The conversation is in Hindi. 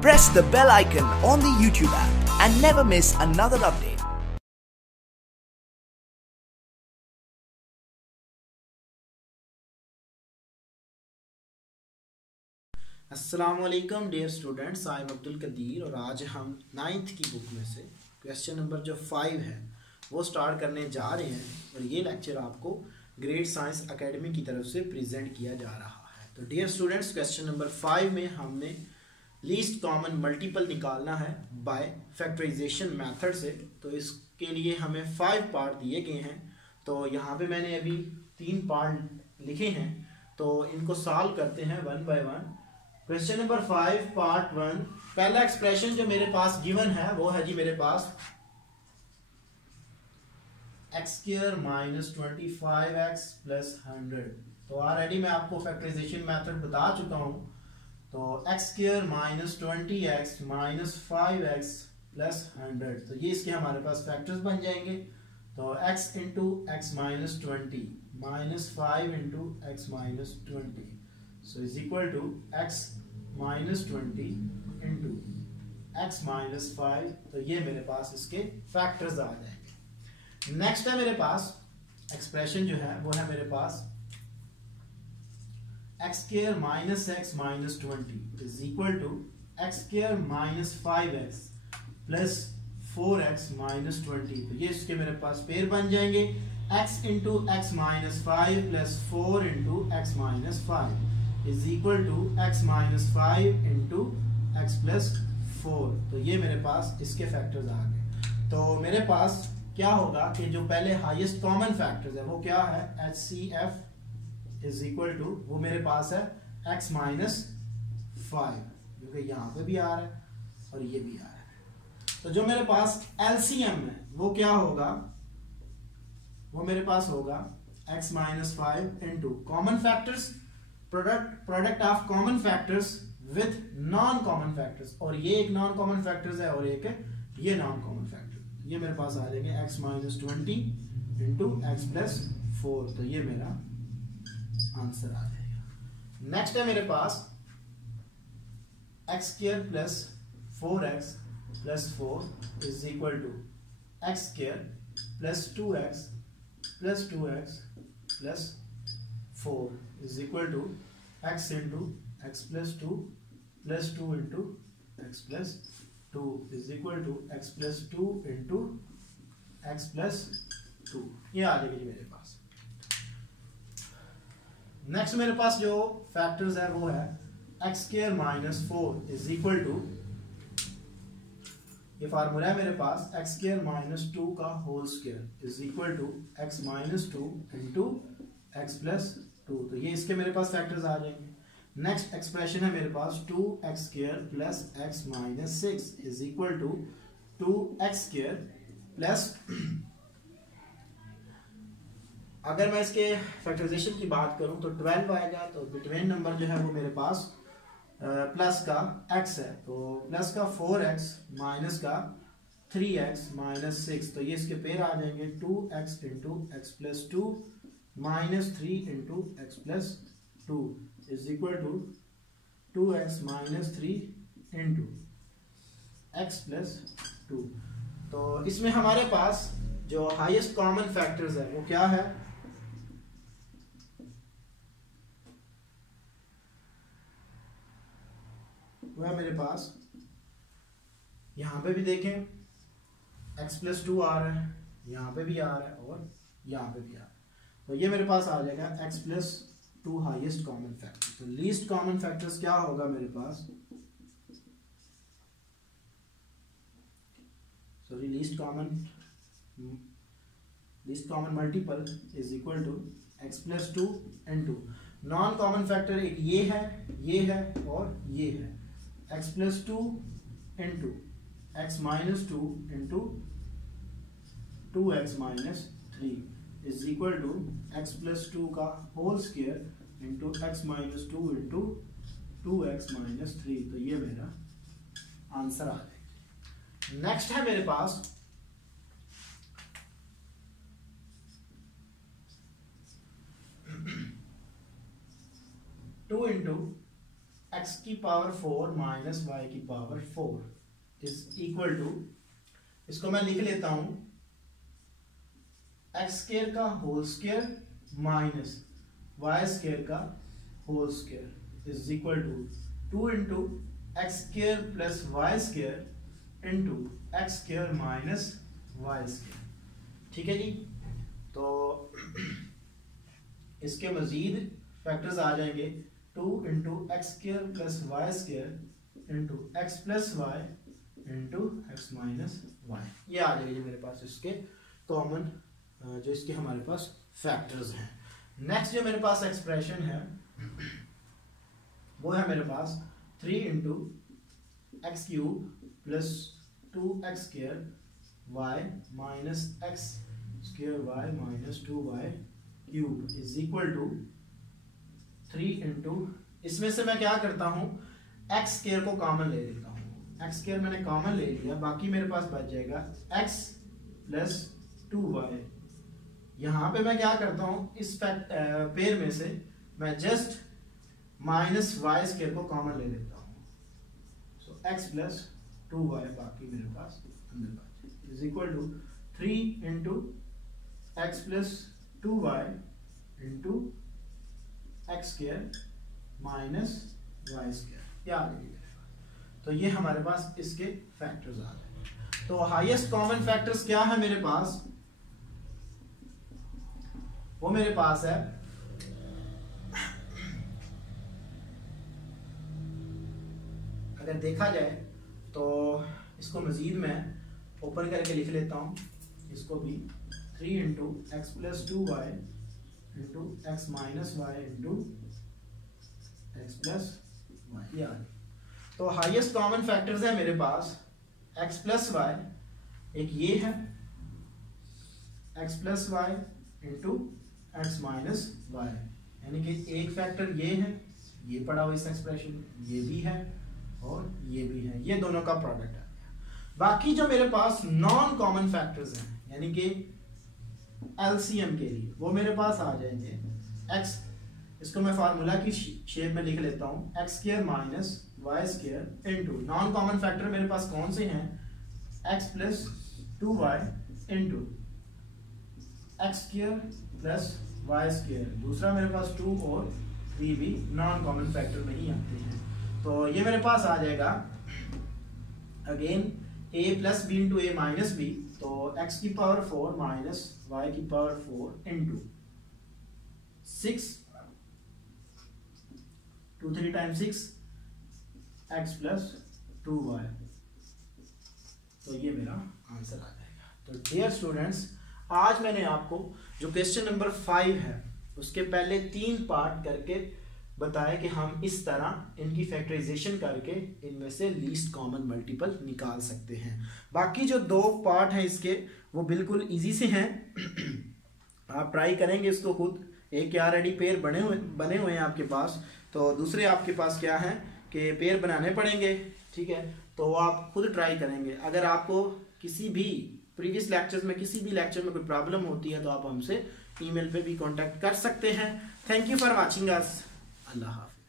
Press the bell icon on the YouTube app and never miss another update. अस्सलामुअलैकुम dear students, I am Abdul Qadir और आज हम 9th की बुक में से क्वेश्चन नंबर जो 5 है वो स्टार्ट करने जा रहे हैं और ये लेक्चर आपको ग्रेड साइंस एकेडमी की तरफ से प्रेजेंट किया जा रहा है। तो डियर स्टूडेंट्स, क्वेश्चन नंबर 5 में हमने लीस्ट कॉमन मल्टीपल निकालना है बाय फैक्टराइजेशन मेथड से। तो इसके लिए हमें 5 पार्ट दिए गए हैं। तो यहाँ पे मैंने अभी 3 पार्ट लिखे हैं, तो इनको सॉल्व करते हैं one by one. Question number 5 part 1, पहला एक्सप्रेशन जो मेरे पास गिवन है वो है जी मेरे पास x² माइनस 25x प्लस 100। तो ऑलरेडी मैं आपको फैक्टराइजेशन मेथड बता चुका हूं। तो x² minus 20x minus 5x plus 100, तो ये इसके हमारे पास फैक्टर्स बन जाएंगे। तो x into x minus 20 minus 5 into x minus 20 so is equal to x minus 20 into x minus 5। तो ये मेरे पास इसके फैक्टर्स आ जाएंगे। नेक्स्ट है मेरे पास एक्सप्रेशन जो है वो है मेरे पास x² minus x minus 20 is equal to x² minus 5x plus 4x minus 20। तो ये इसके मेरे पास पेयर बन जाएंगे x into x minus 5 plus 4 into x minus 5 is equal to x minus 5 into x plus 4। तो ये मेरे पास इसके फैक्टर्स आ गए। तो मेरे पास क्या होगा कि जो पहले हाईएस्ट कॉमन फैक्टर्स है वो क्या है, HCF इज इक्वल टू वो मेरे पास है x माइनस 5, जो कि यहाँ पे भी आ रहा है और ये भी आ रहा है। तो जो मेरे पास LCM है वो क्या होगा, वो मेरे पास होगा x minus 5 into common factors product of common factors with non common factors, और ये एक नॉन कॉमन फैक्टर्स है और एक ये नॉन कॉमन फैक्टर। ये मेरे पास आ जाएंगे x minus 20 into x plus 4। तो ये मेरा आंसर आ जाएगा। नेक्स्ट है मेरे पास x² plus 4x plus 4 is equal to x² plus 2x plus 2x plus 4 is equal to x into x plus 2 plus 2 into x plus 2 is equal to x plus 2 into x plus 2। ये आ जाएगी मेरे पास। नेक्स्ट मेरे पास जो फैक्टर्स है वो है x² minus 4 is equal to, ये फार्मूला है मेरे पास x² माइनस 2 का whole square is equal to x minus 2 into x plus 2। तो ये इसके मेरे पास फैक्टर्स आ जाएंगे। नेक्स्ट एक्सप्रेशन है मेरे पास 2x² plus x minus 6 is equal to 2x² plus, अगर मैं इसके फैक्टराइजेशन की बात करूं तो 12 आएगा। तो बिटवीन नंबर जो है वो मेरे पास प्लस का x है, तो प्लस का 4x माइनस का 3x माइनस 6। तो ये इसके पेयर आ जाएंगे 2x into x plus 2 minus 3 into x plus 2 is equal to 2x minus 3 into x plus 2। तो इसमें हमारे पास जो हाईएस्ट कॉमन फैक्टर्स है वो क्या है, वो है मेरे पास, यहां पे भी देखें x प्लस 2 आ रहा है, यहां पे भी आ रहा है और यहां पे भी आ रहा है। तो ये मेरे पास आ जाएगा x plus 2 highest common factor. तो लीस्ट कॉमन फैक्टर्स क्या होगा मेरे पास, sorry least common multiple is equal to x plus 2 into non common factor एक ये है और ये है x plus 2 into x minus 2 into 2x minus 3 is equal to x plus 2 का whole square into x minus 2 into 2x minus 3। तो ये मेरा आंसर आ जाएगा। नेक्स्ट है मेरे पास 2 इंटू x की पावर 4 माइनस y की पावर 4 इज इक्वल टू, इसको मैं लिख लेता हूं, एक्स स्क्वायर का whole square minus y square का whole square is equal to 2 into x square plus y square into x square minus y square. ठीक है जी। तो इसके मजीद फैक्टर्स आ जाएंगे 2 into x square plus y square into x plus y into x minus y. ये आ जाएगी मेरे पास इसके कॉमन जो इसके हमारे पास फैक्टर्स हैं। नेक्स्ट जो मेरे पास एक्सप्रेशन है वो है मेरे पास 3 into x cube plus 2x square y minus x square y minus 2y cube is equal to 3 into, इसमें से मैं क्या करता हूं, एक्स स्क्वायर को कॉमन ले लेता हूं। एक्स स्क्वायर मैंने कॉमन ले लिया, बाकी मेरे पास बच जाएगा x प्लस 2y। यहां पे मैं क्या करता हूं, इस पेयर में से मैं जस्ट माइनस वाई स्क्वायर को कॉमन ले लेता हूं। सो x प्लस 2y बाकी मेरे पास अंदर बच is equal to 3 into x plus 2y into x square minus y square. क्या आ जाएगी? तो ये हमारे पास इसके फैक्टर्स आ गए। तो हाईएस्ट कॉमन फैक्टर्स क्या है मेरे पास, वो मेरे पास है अगर देखा जाए तो इसको मजीद मैं ओपन करके लिख लेता हूं, इसको भी 3 into x plus 2y into x minus y into x plus y. तो हाईएस्ट कॉमन फैक्टर्स है मेरे पास x प्लस वाई, एक ये है x plus y into x minus y, यानी कि एक फैक्टर ये है, ये पड़ा हुआ इस एक्सप्रेशन, ये भी है और ये भी है, ये दोनों का प्रोडक्ट है। बाकी जो मेरे पास नॉन कॉमन फैक्टर्स हैं यानी कि एलसीएम के लिए, वो मेरे पास आ जाएंगे x, इसको मैं फार्मूला की शेप में लिख लेता हूं, x square minus y square into non common factor मेरे पास कौन से हैं, x plus 2y into x square plus y square, दूसरा मेरे पास 2 और 3 भी नॉन कॉमन फैक्टर में ही आते हैं। तो ये मेरे पास आ जाएगा again a plus b into a minus b, तो x की पावर 4 माइनस y की power 4 into 6 2 3 times 6 x plus 2y। तो ये मेरा आंसर आ जाएगा। तो डियर स्टूडेंट्स, आज मैंने आपको जो क्वेश्चन नंबर 5 है उसके पहले 3 पार्ट करके बताया कि हम इस तरह इनकी फैक्टराइजेशन करके इनमें से लीस्ट कॉमन मल्टीपल निकाल सकते हैं। बाकी जो 2 पार्ट हैं इसके वो बिल्कुल इजी से हैं, आप ट्राई करेंगे इसको खुद। एक क्या रेडी पेयर बने हुए हैं आपके पास, तो दूसरे आपके पास क्या है कि पेयर बनाने पड़ेंगे। ठीक है, तो आप खुद ट्राई करेंगे। अगर आपको किसी भी प्रीवियस लेक्चर्स में किसी भी लेक्चर में कोई प्रॉब्लम होती है तो आप हमसे ईमेल पे भी कांटेक्ट कर सकते हैं। Thank you for watching us. अल्लाह हाफ़िज़।